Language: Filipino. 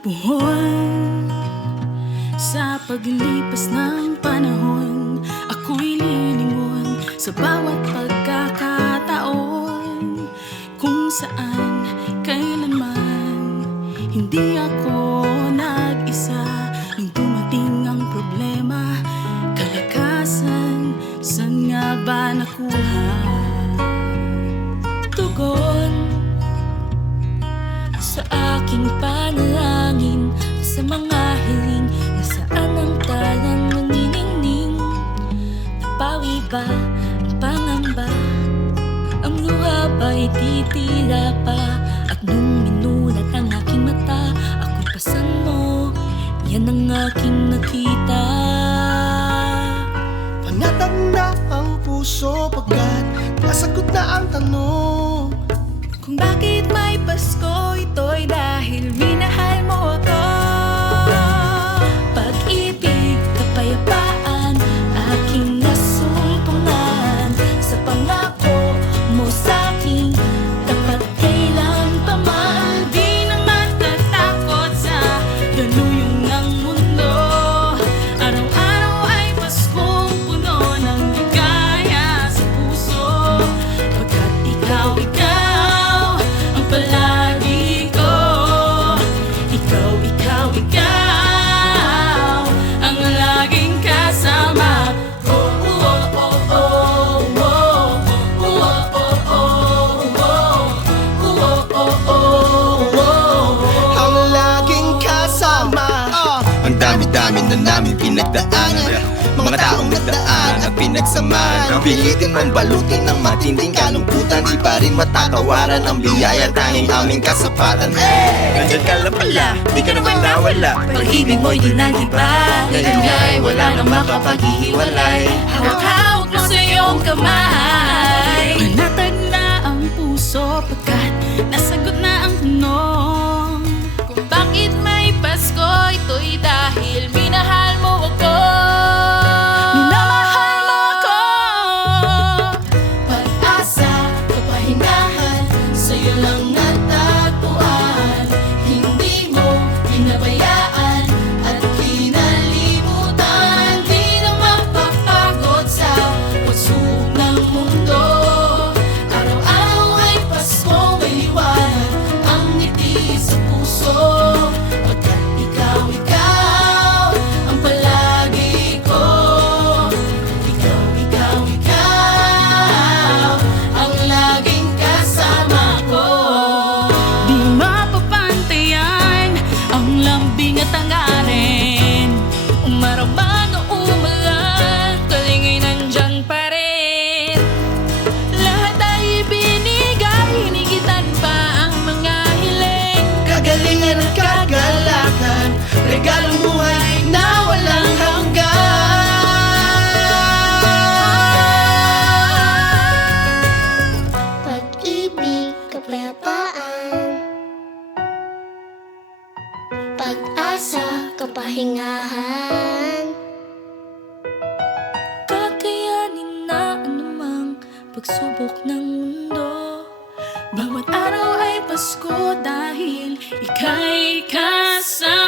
buhon Sa paglipas ng panahon Ako'y lilingon sa bawat pagkakataon. Kung saan, kailanman Hindi ako nag-isa Nung dumating ang problema. Kalakasan, saan nga ba nakuha? Tugon sa aking pa sa mga hiling Nasaan ang talang naniningning Napawi ba? Ang pangamba Ang luha ba'y titila pa? At nung minulat ang aking mata Ako'y pasan mo. Yan ang aking nakita. Panatag na ang puso pagkat nasagot na ang tanong. Kung bakit dami-dami na namin pinagdaanan. Mga taong nagdaan at pinagsamahan. Pilitin mong balutin ng matinding kalungkutan. Di pa rin matatawaran ang biyaya Tanging aming kasapatan. Ganyan ka lang pala, di ka naman nawala. Pag-ibig mo'y di nagiba Ngayon nga'y wala nang makapaghihiwalay Hawak-hawak mo sa iyong kamay. Panatag na ang puso Pagkat nasagot ang bingat ang pag-asa, kapahingahan. Kakayanin na anumang pagsubok ng mundo. Bawat araw ay Pasko dahil ika'y kasama.